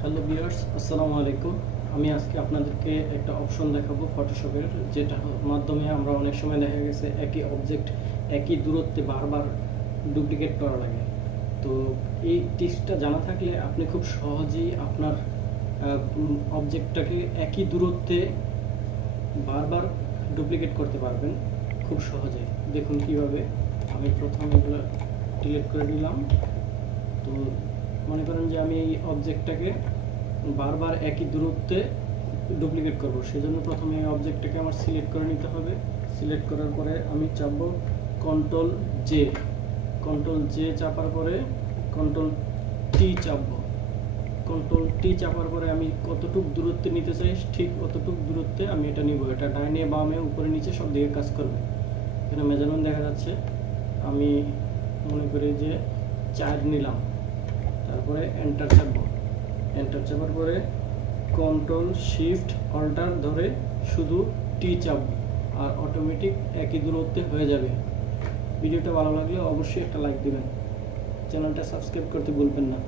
Hello viewers, আসসালামু আলাইকুম। আমি আজকে আপনাদেরকে একটা অপশন দেখাবো ফটোশপের, যেটা মাধ্যমে আমরা অনেক সময় দেখা গেছে একই অবজেক্ট একই দূরত্বে বারবার ডুপ্লিকেট করা লাগে। তো এই টিপসটা জানা থাকলে আপনি খুব সহজেই আপনার অবজেক্টটাকে একই দূরত্বে বারবার ডুপ্লিকেট করতে পারবেন খুব সহজেই। দেখুন কিভাবে। আমি প্রথমে এগুলো ডিলিট করে দিলাম। তো মনে করেন যে আমি এই অবজেক্টটাকে বারবার একই দূরত্বে ডুপ্লিকেট করব, সেজন্য প্রথমে এই অবজেক্টটাকে আমার সিলেক্ট করে নিতে হবে। সিলেক্ট করার পরে আমি চাপবো কন্ট্রোল জে। কন্ট্রোল জে চাপার পরে কন্ট্রোল টি চাপবো। কন্ট্রোল টি চাপার পরে আমি কতটুকু দূরত্বে নিতে চাই ঠিক অতটুকু দূরত্বে আমি এটা নিব। এটা ডাইনে বামে উপরে নিচে সব দিকে কাজ করবে। এখানে মেজারমেন্ট দেখা যাচ্ছে। আমি মনে করি যে 4 নিলাম। তারপরে এন্টার চাপবো। এন্টার চাপার পরে কন্ট্রোল শিফট অল্টার ধরে শুধু টি চাপবো, আর অটোমেটিক একই দূরত্বে হয়ে যাবে। ভিডিওটা ভালো লাগলে অবশ্যই একটা লাইক দিবেন, চ্যানেলটা সাবস্ক্রাইব করতে ভুলবেন না।